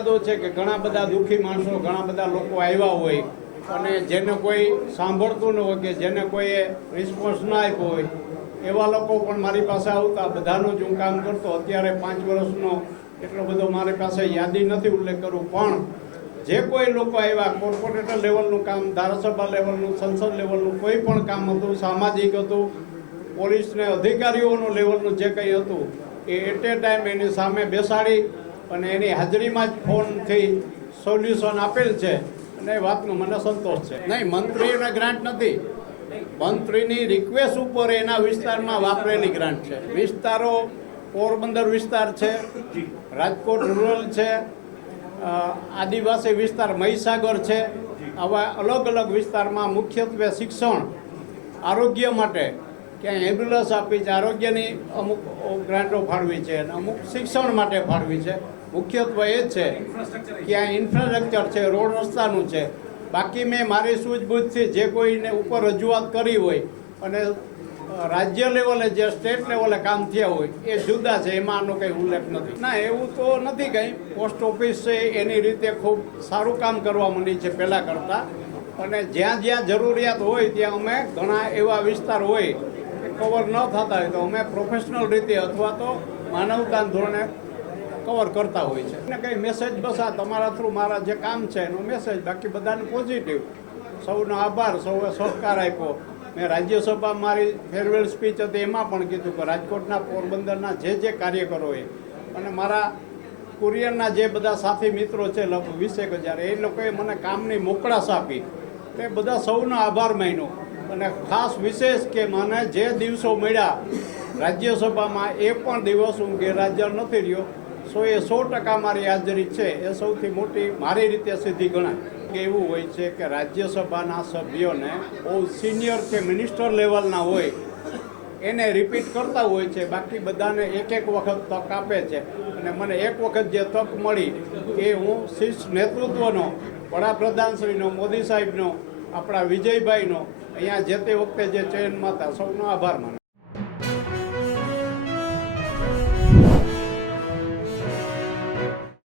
ફરિયાદો છે કે ઘણા બધા દુઃખી માણસો, ઘણા બધા લોકો આવ્યા હોય અને જેને કોઈ સાંભળતું ન હોય કે જેને કોઈએ રિસ્પોન્સ ના આપ્યો હોય, એવા લોકો પણ મારી પાસે આવતા. બધાનું જ હું કામ કરતો. અત્યારે 5 વર્ષનો એટલો બધો મારી પાસે યાદી નથી ઉલ્લેખ કરું, પણ જે કોઈ લોકો આવ્યા, કોર્પોરેટર લેવલનું કામ, ધારાસભા લેવલનું, સંસદ લેવલનું કોઈ પણ કામ હતું, સામાજિક હતું, પોલીસને અધિકારીઓનું લેવલનું જે કંઈ હતું, એ એટ એ ટાઈમ એની સામે બેસાડી અને એની હાજરીમાં જ ફોનથી સોલ્યુશન આપેલ છે અને એ વાતનો મને સંતોષ છે. નહીં, મંત્રીઓને ગ્રાન્ટ નથી, મંત્રીની રિક્વેસ્ટ ઉપર એના વિસ્તારમાં વાપરેલી ગ્રાન્ટ છે. વિસ્તારો પોરબંદર વિસ્તાર છે, રાજકોટ રૂરલ છે, આદિવાસી વિસ્તાર મહીસાગર છે. આવા અલગ અલગ વિસ્તારમાં મુખ્યત્વે શિક્ષણ, આરોગ્ય માટે ક્યાંય એમ્બ્યુલન્સ આપી છે, આરોગ્યની અમુક ગ્રાન્ટો ફાળવી છે અને અમુક શિક્ષણ માટે ફાળવી છે. મુખ્યત્વે એ જ છે કે આ ઇન્ફ્રાસ્ટ્રક્ચર છે, રોડ રસ્તાનું છે. બાકી મેં મારી સૂઝબૂછથી જે કોઈને ઉપર રજૂઆત કરી હોય અને રાજ્ય લેવલે જે સ્ટેટ લેવલે કામ થયા હોય એ જુદા છે, એમાં આનો કંઈ ઉલ્લેખ નથી. ના, એવું તો નથી કંઈ. પોસ્ટ ઓફિસ છે એની રીતે ખૂબ સારું કામ કરવા માંડી છે પહેલાં કરતાં, અને જ્યાં જ્યાં જરૂરિયાત હોય ત્યાં અમે ઘણા એવા વિસ્તાર હોય કે કવર ન થતા હોય તો અમે પ્રોફેશનલ રીતે અથવા તો માનવતાના ધોરણે કવર કરતા હોય છે. અને કંઈ મેસેજ બસ આ તમારા થ્રુ મારા જે કામ છે એનો મેસેજ, બાકી બધાને પોઝિટિવ. સૌનો આભાર, સૌએ સહકાર આપ્યો. મેં રાજ્યસભા મારી ફેરવેલ સ્પીચ હતી એમાં પણ કીધું કે રાજકોટના, પોરબંદરના જે કાર્યકરોએ અને મારા કુરિયરના જે બધા સાથી મિત્રો છે લગભગ 20,000, એ લોકોએ મને કામની મોકળાશ આપી. એ બધા સૌનો આભાર માન્યો. અને ખાસ વિશેષ કે મને જે દિવસો મળ્યા રાજ્યસભામાં એ પણ દિવસ હું ગેરહાજર નથી રહ્યો. 100% મારી હાજરી છે, એ સૌથી મોટી મારી રીતે સિદ્ધિ ગણાય. એવું હોય છે કે રાજ્યસભાના સભ્યોને બહુ સિનિયર કે મિનિસ્ટર લેવલના હોય એને રિપીટ કરતા હોય છે, બાકી બધાને એક વખત તક આપે છે. અને મને એક વખત જે તક મળી એ હું શીર્ષ નેતૃત્વનો, વડાપ્રધાનશ્રીનો, મોદી સાહેબનો, આપણા વિજયભાઈનો, અહીંયા જે તે વખતે જે ચયનમાં હતા, સૌનો આભાર માનું.